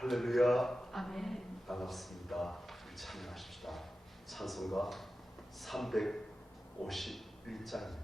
할렐루야. 아멘. 반갑습니다. 찬양하십시다. 찬송가 351장입니다.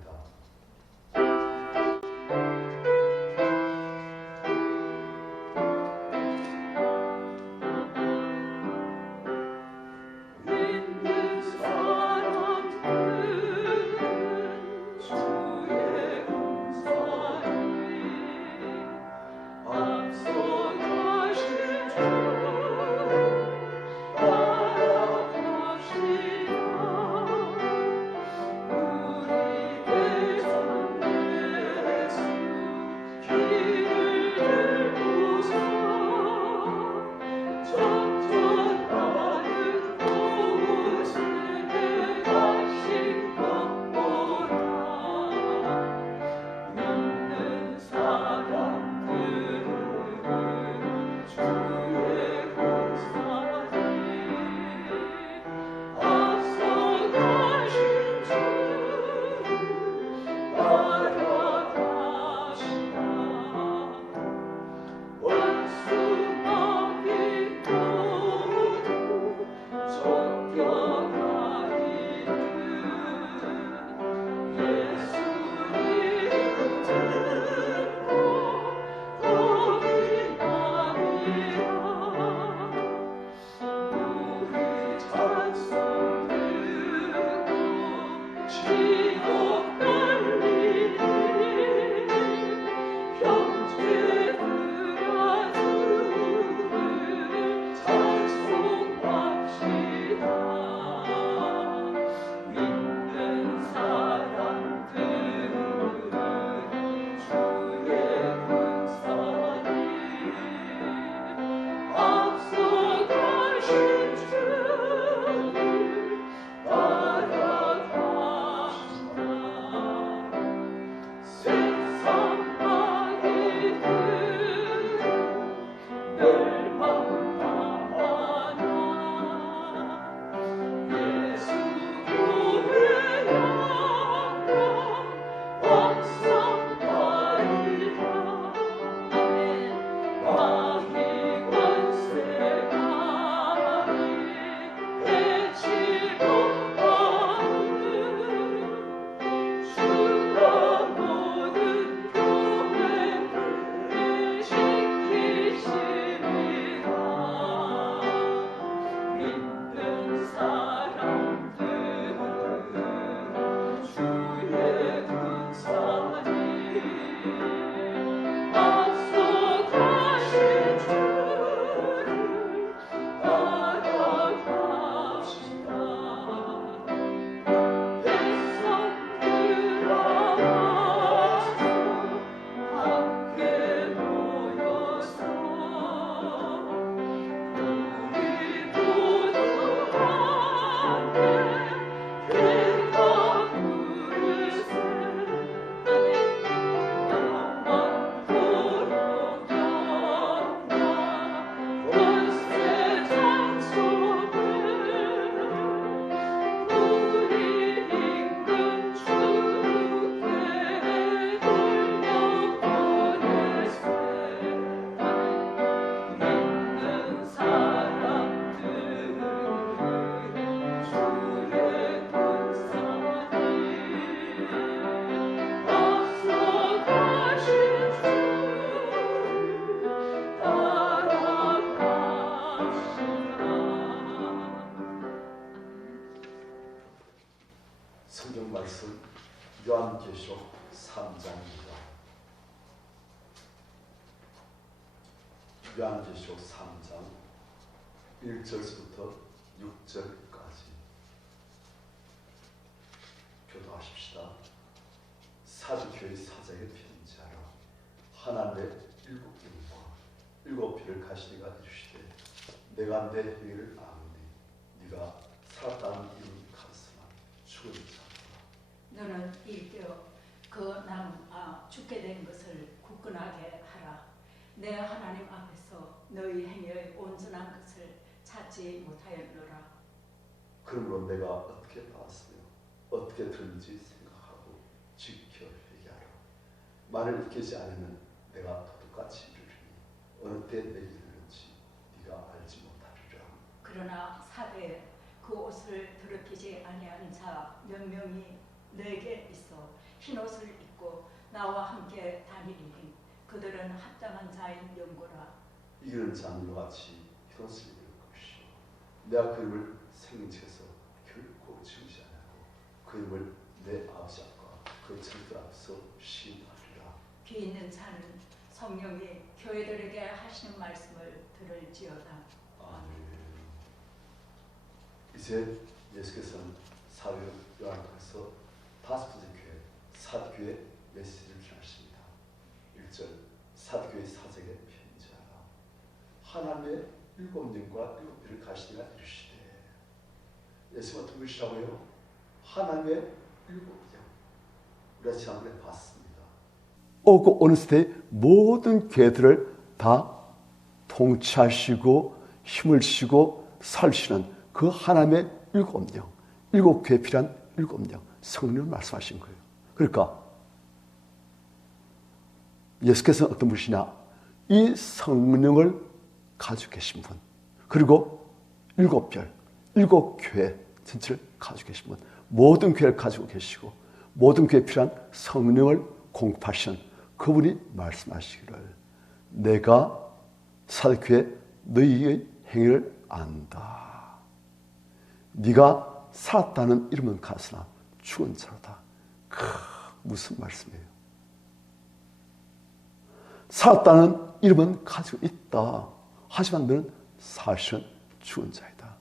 성경 말씀 요한계시록 3장입니다. 요한계시록 3장 1절부터 6절까지 교도하십시다. 사두교회 사자에게 편지하라. 하나님의 일곱 영과 일곱 별을 가시니가 이르시되 내가 내 행위를 아노니 네가 살았다는 이름이 가르스나 죽은 자라. 너는 일되어 죽게 된 것을 굳건하게 하라. 내 하나님 앞에서 너희 행위의 온전한 것을 찾지 못하였노라. 그러므로 내가 어떻게 받았으며 어떻게 들은지 생각하고 지켜 회개하라. 말을 익히지 않으면 내가 도둑같이 이르리니 어느 때 내게 이르는지 네가 알지 못하리라. 그러나 사대에 그 옷을 더럽히지 아니한 자 몇 명이 너에게 있어 흰 옷을 입고 나와 함께 다니리니 그들은 합당한 자인 영고라. 이기는 자는 이와 같이 흰 옷을 입을 것이요 내가 그 이름을 생명책에서 결코 지우지 아니하고 그 이름을 내 아버지 앞과 그 천들 앞에서 시인하리라. 귀 있는 자는 성령이 교회들에게 하시는 말씀을 들을지어다. 아멘. 이제 예수께서는 사도 요한께서 다섯 번째 교회 사도교회 메시지를 전하십니다. 1절 사도교회 사자에게 편지하라. 하나님의 일곱 영과 일곱 별을 가시니가 이르시되. 예수가 어떤 것이라고요? 하나님의 일곱 영. 우리가 지난번에 봤습니다. 오고 어느 시대에 모든 교회들을 다 통치하시고 힘을 주시고 살시는 그 하나님의 일곱 영, 일곱 교회에 필요한 일곱 영, 성령을 말씀하신 거예요. 그러니까 예수께서는 어떤 분이시냐? 이 성령을 가지고 계신 분, 그리고 일곱 별, 일곱 교회 전체를 가지고 계신 분, 모든 교회를 가지고 계시고 모든 교회에 필요한 성령을 공급하시는 그분이 말씀하시기를 내가 사도교회 너희의 행위를 안다. 네가 살았다는 이름은 가스나 죽은 자로다. 무슨 말씀이에요? 살았다는 이름은 가지고 있다. 하지만 너는 사실은 죽은 자이다.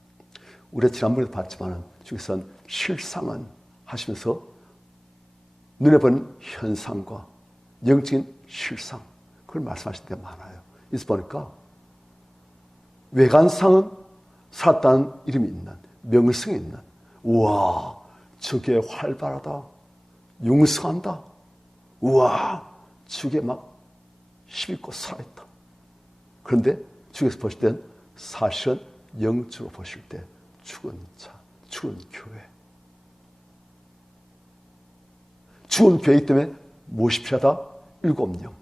우리가 지난번에도 봤지만 중에서는 실상은 하시면서 눈에 보이는 현상과 영적인 실상, 그걸 말씀하시는 게 많아요. 그래서 보니까 외관상은 살았다는 이름이 있는, 명성이 있는, 우와 저게 활발하다, 융성한다, 우와 저게 막 힘있고 살아있다. 그런데 주께서 보실 땐 사실은 영적으로 보실 때 죽은 자, 죽은 교회, 죽은 교회이기 때문에 무엇이 필요하다? 일곱 영,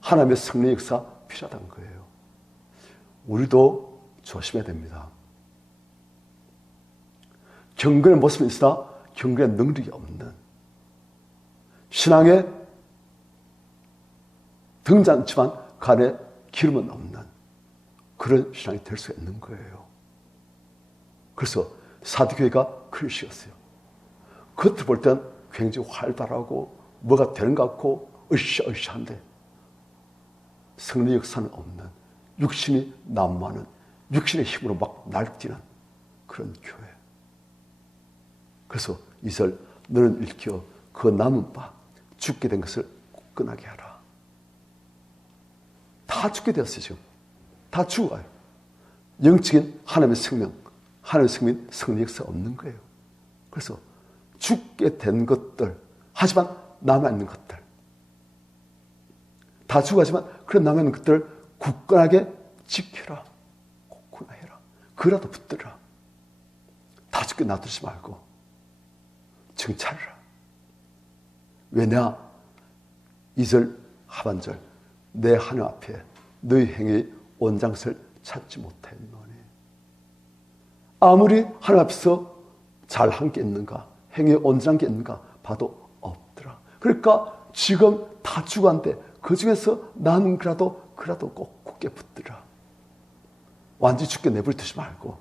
하나님의 성령의 역사 필요하다는 거예요. 우리도 조심해야 됩니다. 경건의 모습은 있으나 경건의 능력이 없는, 신앙에 등잔치만 그 안에 기름은 없는 그런 신앙이 될 수 있는 거예요. 그래서 사도교회가 그런 식이었어요. 겉을 볼 땐 굉장히 활발하고 뭐가 되는 것 같고 으쌰으쌰한데 성령의 역사는 없는, 육신이 난무하는, 육신의 힘으로 막 날뛰는 그런 교회. 그래서 이절 너는 일깨어 그 남은 바 죽게 된 것을 굳건하게 하라. 다 죽게 되었어요. 지금 다 죽어요. 영적인 하나님의 생명, 하나님의 생명, 성령의 역사가 없는 거예요. 그래서 죽게 된 것들, 하지만 남아있는 것들, 다 죽어가지만 그런 남아있는 것들을 굳건하게 지켜라. 굳건하해라. 그라도 붙들라. 다 죽게 놔두지 말고 정찰해라. 왜냐? 2절 하반절 내 하늘 앞에 너희 행위의 온장을 찾지 못했노니. 아무리 하늘 앞에서 잘한 게 있는가, 행위의 온전한 게 있는가 봐도 없더라. 그러니까 지금 다 죽었는데 그 중에서 남은 그라도 꼭 굳게 붙들라. 완전히 죽게 내버려두지 말고.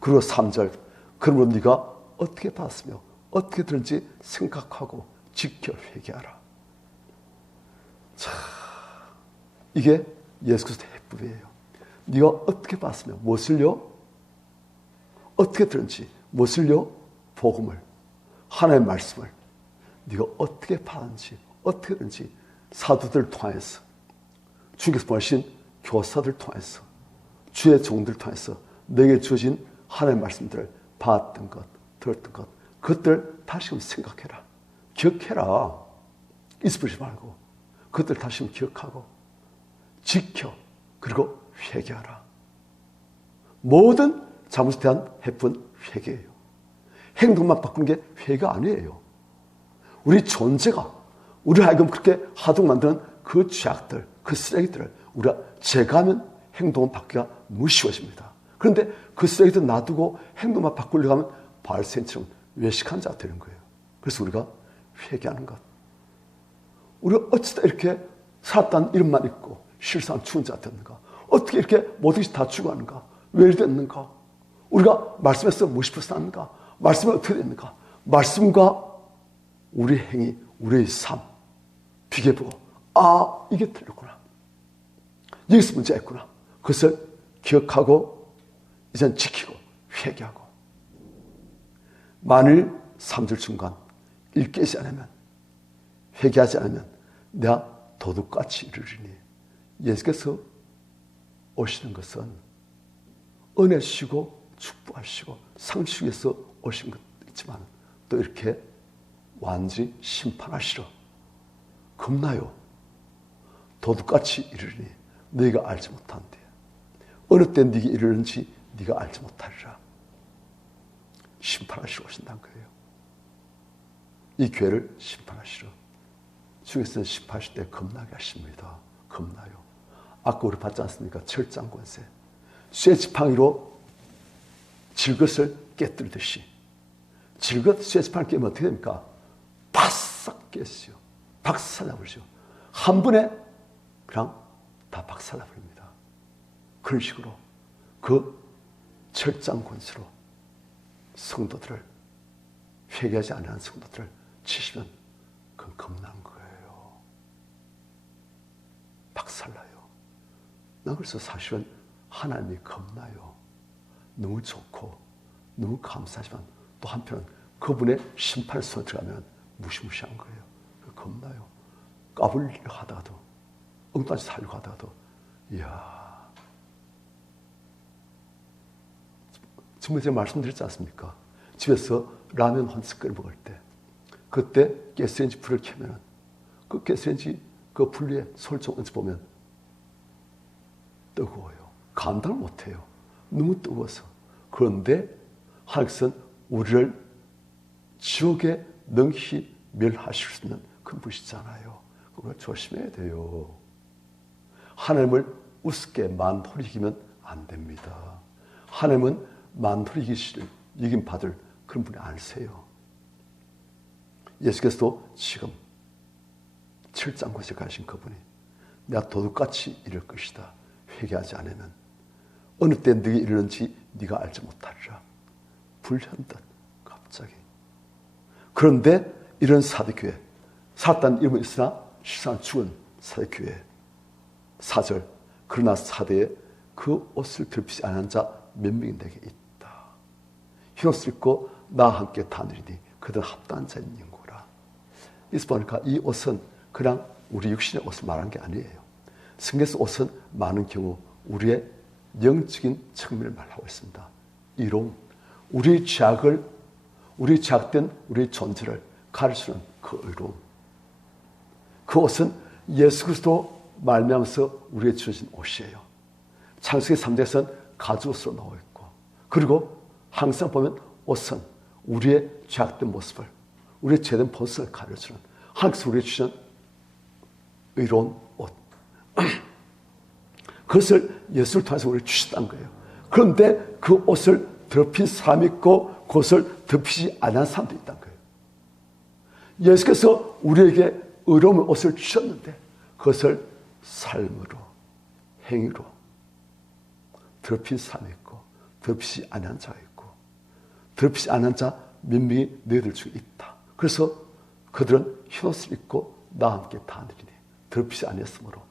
그리고 3절 그러므로 네가 어떻게 받았으며 어떻게 들은지 생각하고 지켜 회개하라. 자, 이게 예수 그리스도의 해법이에요. 네가 어떻게 봤으면 무엇을요? 어떻게 들은지 무엇을요? 복음을, 하나님의 말씀을 네가 어떻게 받았는지 어떻게 들은지 사도들을 통해서, 주께서 보내신 교사들 통해서, 주의 종들 통해서 내게 주어진 하나님의 말씀들을 봤던 것, 들었던 것, 그것들 다시금 생각해라. 기억해라. 잊어버리지 말고 그것들 다시금 기억하고 지켜. 그리고 회개하라. 모든 잘못에 대한 해법은 회개예요. 행동만 바꾸는 게 회개가 아니에요. 우리 존재가 우리 하여금 그렇게 하도록 만드는 그 죄악들, 그 쓰레기들을 우리가 제거하면 행동은 바뀌기가 너무 쉬워집니다. 그런데 그 쓰레기들 놔두고 행동만 바꾸려고 하면 바알새인처럼 외식한 자가 되는 거예요. 그래서 우리가 회개하는 것. 우리가 어찌다 이렇게 살았다는 이름만 있고 실상은 죽은 자가 됐는가? 어떻게 이렇게 모든 것이 다 죽어가는가? 왜 이렇게 됐는가? 우리가 말씀에서 무엇이 벗어났는가? 말씀은 어떻게 됐는가? 말씀과 우리 행위, 우리의 삶 비교해보고 아, 이게 틀렸구나. 여기서 문제가 있구나. 그것을 기억하고 이젠 지키고 회개하고, 만일 3절 중간 일 깨지 않으면, 회개하지 않으면 내가 도둑같이 이르리니. 예수께서 오시는 것은 은혜 주시고 축복하시고 상식에서 오신 것 있지만 또 이렇게 완전히 심판하시러 겁나요. 도둑같이 이르리니 너희가 알지 못한대. 어느 때 네게 이르는지 네가 알지 못하리라. 심판하시러 오신다는 거예요. 이 교회를 심판하시러. 주께서는 심판하실 때 겁나게 하십니다. 겁나요. 아까 우리 봤지 않습니까? 철장 권세. 쇠지팡이로 질것을 깨뜨리듯이. 질것 쇠지팡이 깨면 어떻게 됩니까? 바싹 깼어요. 박살나버리죠. 한 번에 그냥 다 박살나버립니다. 그런 식으로 그 철장 권세로 성도들을, 회개하지 않는 성도들을 치시면 그건 겁난 거예요. 박살나요. 나 그래서 사실은 하나님이 겁나요. 너무 좋고 너무 감사하지만 또 한편은 그분의 심판에 손에 들어가면 무시무시한 거예요. 겁나요. 까불려 하다가도, 엉뚱하게 살려고 하다가도, 이야. 정말 제가 말씀드렸지 않습니까? 집에서 라면 혼자 끓여 먹을 때, 그때 가스레인지 불을 켜면 그 가스레인지 그 불 위에 솔 좀 얹어보면 뜨거워요. 감당을 못해요. 너무 뜨거워서. 그런데 하나님께서는 우리를 지옥에 능히 멸하실 수 있는 큰 분이시잖아요. 그걸 조심해야 돼요. 하나님을 우습게 만토리기면 안 됩니다. 하나님은 만토리기를 이긴 받을 그런 분이 아니세요. 예수께서도 지금 철장 곳에 가신 그분이 내가 도둑같이 이럴 것이다. 회개하지 않으면 어느 때 네게 이르는지 네가 알지 못하리라. 불현듯 갑자기. 그런데 이런 사대교회, 살았다는 이름은 있으나 실상 죽은 사대교회. 4절, 그러나 사대에 그 옷을 덮이지 않은 자 몇 명이 내게 있다. 흰 옷을 입고 나와 함께 다니리니 그들은 합당한 자인 인구라. 이서 보니까 이 옷은 그냥 우리 육신의 옷을 말하는 게 아니에요. 성경에서 옷은 많은 경우 우리의 영적인 측면을 말하고 있습니다. 이로움, 우리의 죄악을, 우리의 죄악된 우리의 존재를 가르치는 그 의로움. 그 옷은 예수 그리스도 말미암아서 우리에게 주어진 옷이에요. 창세기 3장에서는 가죽옷으로 나와 있고, 그리고 항상 보면 옷은 우리의 죄악된 모습을, 우리의 죄된 본성을 가려주는 하나님께서 우리에게 주신 의로운 옷. 그것을 예수를 통해서 우리에게 주셨다는 거예요. 그런데 그 옷을 덮인 사람이 있고 그것을 덮이지 않은 사람도 있다는 거예요. 예수께서 우리에게 의로운 옷을 주셨는데 그것을 삶으로, 행위로 덮인 사람이 있고 덮이지 않은 자가 있고, 덮이지 않은 자 몇 명이 너희들 중에 있다. 그래서 그들은 흰옷을 입고 나와 함께 다니리니 덮이지 않았으므로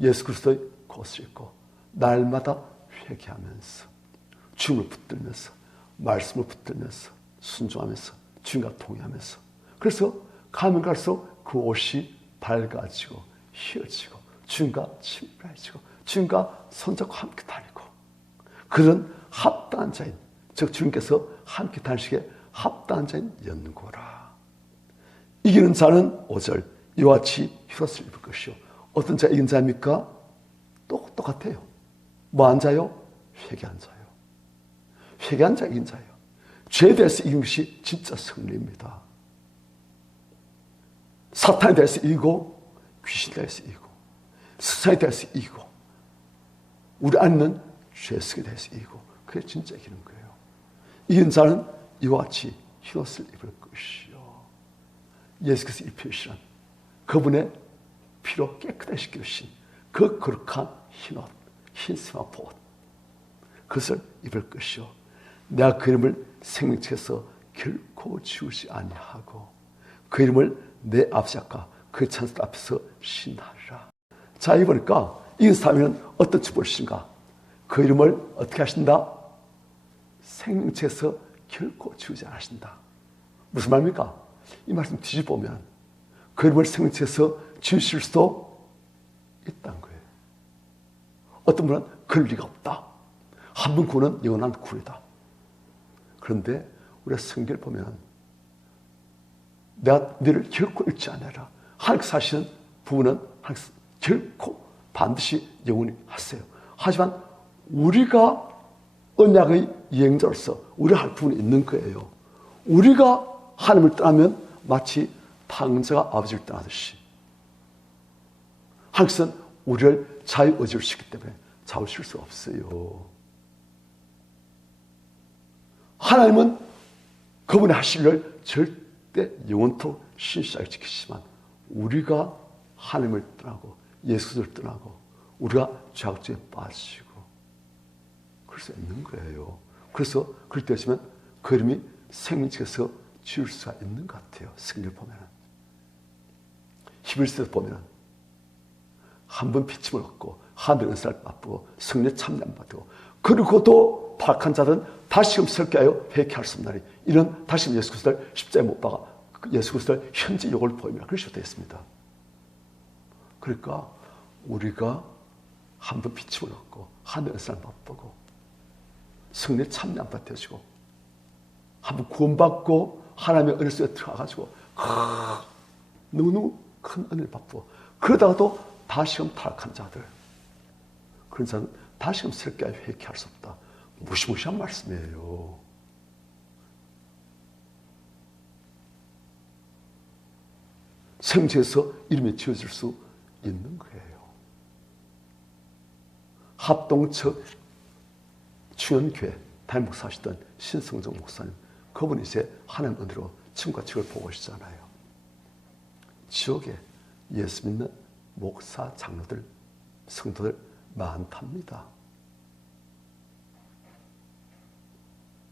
예수 그리스도의 옷을 입고 날마다 회개하면서 주님을 붙들면서 말씀을 붙들면서 순종하면서 주님과 동의하면서 그래서 가면 갈수록 그 옷이 밝아지고 휘어지고 주님과 친밀해지고 주님과 손잡고 함께 다니고 그런 합당한 자인 즉 주님께서 함께 다니시기에 합당한 자인 연고라. 이기는 자는 5절 이와 같이 휘옷을 입을 것이요. 어떤 자 이긴 자입니까? 똑같아요. 뭐한 자요? 회개한 자요. 회개한 자 이긴 자예요. 죄에 대해서 이긴 것이 진짜 승리입니다. 사탄에 대해서 이기고 귀신에 대해서 이기고 세상에 대해서 이기고 우리 안에 있는 죄성에 대해서 이기고 그게 진짜 이기는 거예요. 이긴 자는 이와 같이 흰옷을 입을 것이요. 예수께서 입히시는 그분의 피로 깨끗하게 씻기신 그 거룩한 흰옷, 흰 세마포 그것을 입을 것이요. 내가 그 이름을 생명책에서 결코 지우지 아니하고 그 이름을 내 아버지 앞과 그 천사들 앞에서 신하리라. 자, 이 보니까 이 사람은 어떤 축복을 주신가? 그 이름을 어떻게 하신다? 생명책에서 결코 지우지 않으신다. 무슨 말입니까? 이 말씀 뒤집어보면 그 이름을 생명책에서 지우실 수도 있다는 거예요. 어떤 분은 그럴 리가 없다. 한 번 구원은 영원한 구원이다. 그런데 우리가 성경을 보면 내가 너를 결코 잃지 않아라. 하나님께서 사시는 부분은 결코 반드시 영원히 하세요. 하지만 우리가 언약의 이행자로서 우리가 할 부분이 있는 거예요. 우리가 하나님을 떠나면 마치 탕자가 아버지를 떠나듯이 하나님께서는 우리를 자유의지를 시키기 때문에 잡으실 수 없어요. 하나님은 그분의 하실 일 절대 영원토록 신실하게 지키시지만 우리가 하나님을 떠나고 예수를 떠나고 우리가 죄악죄에 빠지고 그럴 수 있는 거예요. 그래서 그럴 때 되면 그 이름이 생명책에서 지울 수가 있는 것 같아요. 성경을 보면 히브리서에서 보면 한 번 피침을 얻고 하늘 은사를 맛보고 성령의 참여를 받고 그리고도 박한 자들은 다시금 설교하여 회개할 수 없나니 이런 다시금 예수 그리스도를 십자가에 못 박아 예수 그리스도를 현재 요구를 보이며 그러셔도 되겠습니다. 그러니까 우리가 한 번 피침을 얻고 하늘 은사를 맛보고 성령의 참여 안 받아지고 한번 구원받고 하나님의 은혜 속에 들어가가지고 너무너무 큰 은혜를 받고 그러다가도 다시금 타락한 자들 그런 자는 다시금 설교하여 회개할 수 없다. 무시무시한 말씀이에요. 생체에서 이름이 지어질 수 있는 거예요. 합동처 충현교회 담임목사 하시던 신성정 목사님 그분이 이제 하나님 은혜로 지금과 지옥을 보고 계시잖아요. 지옥에 예수 믿는 목사, 장로들, 성도들 많답니다.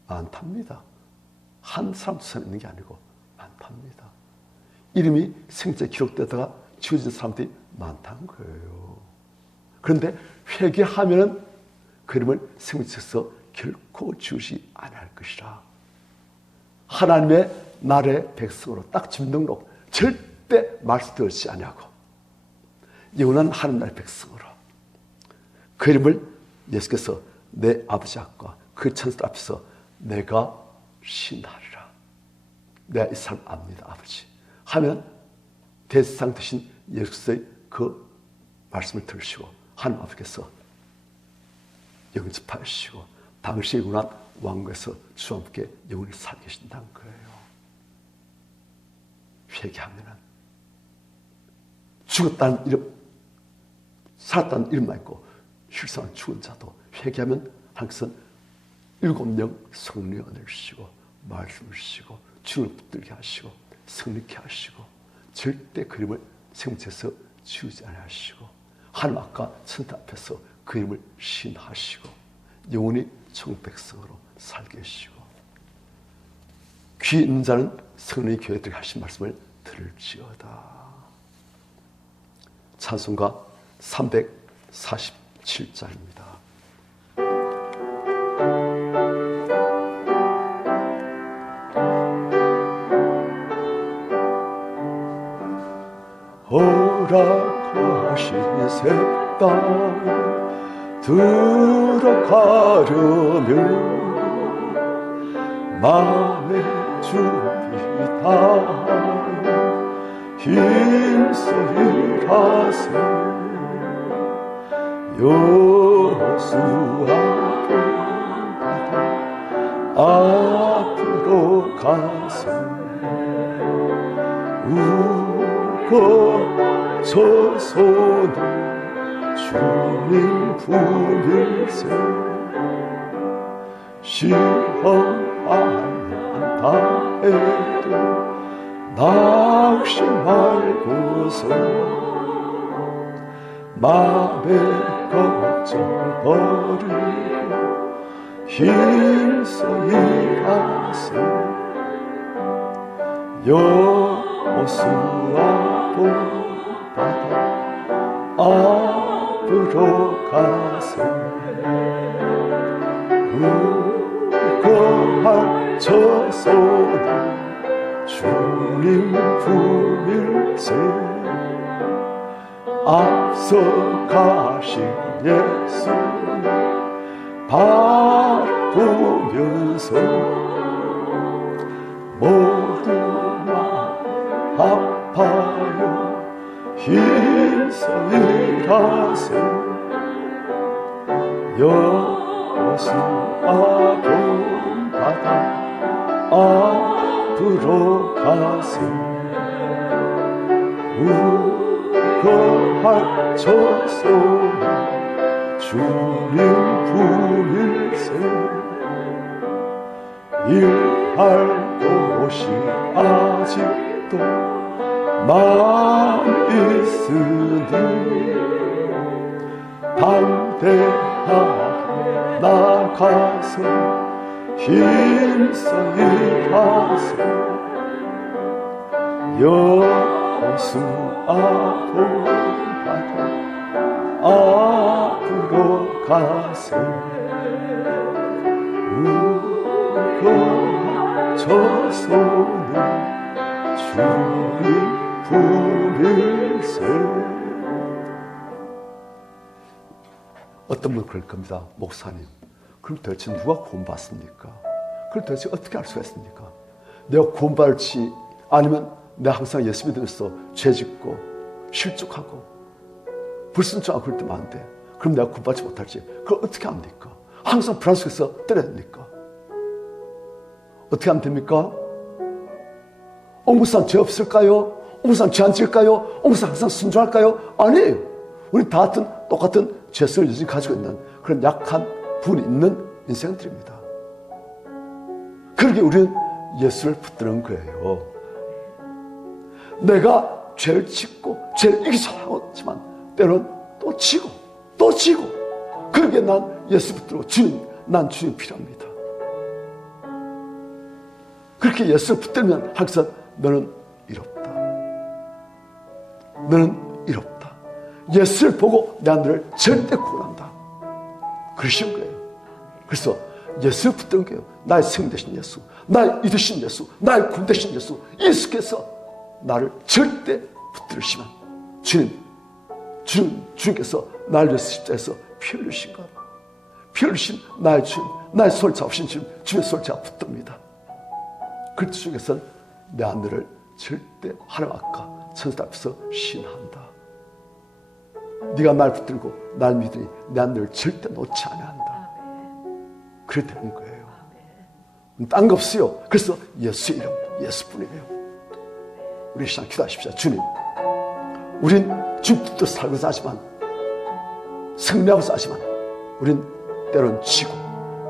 많답니다. 한 사람, 두 사람 있는 게 아니고 많답니다. 이름이 생체 기록되다가 지워진 사람들이 많다는 거예요. 그런데 회개하면은 그 이름을 생명책에서 결코 지우지 않을 것이라. 하나님의 나라의 백성으로 딱 주민등록 절대 말씀드리지 아니하고 영원한 하나님 나라의 백성으로 그 이름을 예수께서 내 아버지 앞과 그 천사들 앞에서 내가 신하리라. 내가 이 사람 압니다, 아버지. 하면 대상 되신 예수의 그 말씀을 들으시고 하나님 아버지께서 영접하시고 당시에 일어난 왕국에서 주와 함께 영원히 살게 계신다는 거예요. 회개하면은 죽었다는 이름, 살았다는 이름만 있고 실상은 죽은 자도 회개하면 하나님께서는 7명 성령의 은혜를 주시고 말씀을 주시고 주를 붙들게 하시고 성립케 하시고 절대 그 이름을 생명책에서 지우지 않으시고 하나님 아까 천사 앞에서 그 이름을 신하시고 영원히 천국백성으로 살게 하시고 귀 있는 자는 성령의 교회들이 하신 말씀을 들을지어다. 찬송가 347장입니다. 허락하신 새 땅 들어가려면 마음의 준비 다하여 힘써 일하세. 여호수아 앞으로 가세. 울고 저 손을 주님 품일세. 시험한다 해도 낙심 말고서 마음의 걱정 버리고 힘써 일하세. 여호수아 본받아 앞으로 가세. 울고할 저 손을 주님 품일세. 앞서 가신 예수 바라보면서 모두만 아파요 힘써 일하세. 여호수아 본받아 앞으로 가세. 울고할 저 손을 주님 품일세. 일할 곳이 아직도 많이 있으니 담대하게 나가서 힘써 일하세. 여호수아 본받아 앞으로 가세. 울고 저 손을 주님 품일세. 어떤 분은 그럴 겁니다. 목사님, 그럼 도대체 누가 구원받습니까? 그럼 도대체 어떻게 알 수가 있습니까? 내가 구원받을지 아니면 내가 항상 예수 믿으면서 죄짓고 실족하고 불순종하고 그럴 때 많은데 그럼 내가 구원받지 못할지 그걸 어떻게 합니까? 항상 불안 속에서 떨어야 됩니까? 어떻게 하면 됩니까? 옥무산 죄 없을까요? 옥무산 죄 안 지을까요? 옥무산 항상 순종할까요? 아니에요. 우리 다 똑같은 죄성을 여전히 가지고 있는 그런 약한 부분이 있는 인생들입니다. 그러기에 우리는 예수를 붙드는 거예요. 내가 죄를 짓고 죄를 이기려고 하지만 때로는 또 지고 또 지고 그러기에 난 예수 붙들고 주님, 난 주님 필요합니다. 그렇게 예수를 붙들면 항상 너는 이롭다. 너는 이롭다. 예수를 보고 내가 너를 절대 구원한다. 그러신 거예요. 그래서 예수를 붙드는 거예요. 나의 생 되신 예수, 나의 이 되신 예수, 나의 군 되신 예수, 예수께서 나를 절대 붙들으시면 주님께서 나를 위해서 십자가에서 피 흘리신 것, 피 흘리신 나의 주님, 나의 손을 잡으신 주님의 손을 제가 붙듭니다. 그 중에서는 내 하늘을 절대 하나님 아까 천사 앞에서 신한다. 네가 날 붙들고 날 믿으니 내 하늘을 절대 놓지 않는다. 그래 되는 거예요. 딴 거 없어요. 그래서 예수의 이름, 예수뿐이에요. 우리 시간 기도하십시오. 주님, 우린 주님 뜻대로 살고자 하지만 승리하고자 하지만 우린 때론 지고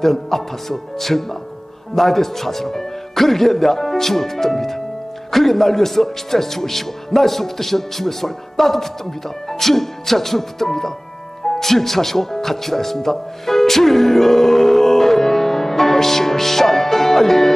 때론 아파서 절망하고 나에 대해서 좌절하고 그러기에 내가 주님을 붙듭니다. 그러기에 날 위해서 십자가에서 죽으시고 나의 손 붙드시는 주님의 손을 나도 붙듭니다. 주님, 제가 주님을 붙듭니다. 주님 찾으시고 같이 기도하겠습니다. 주여, I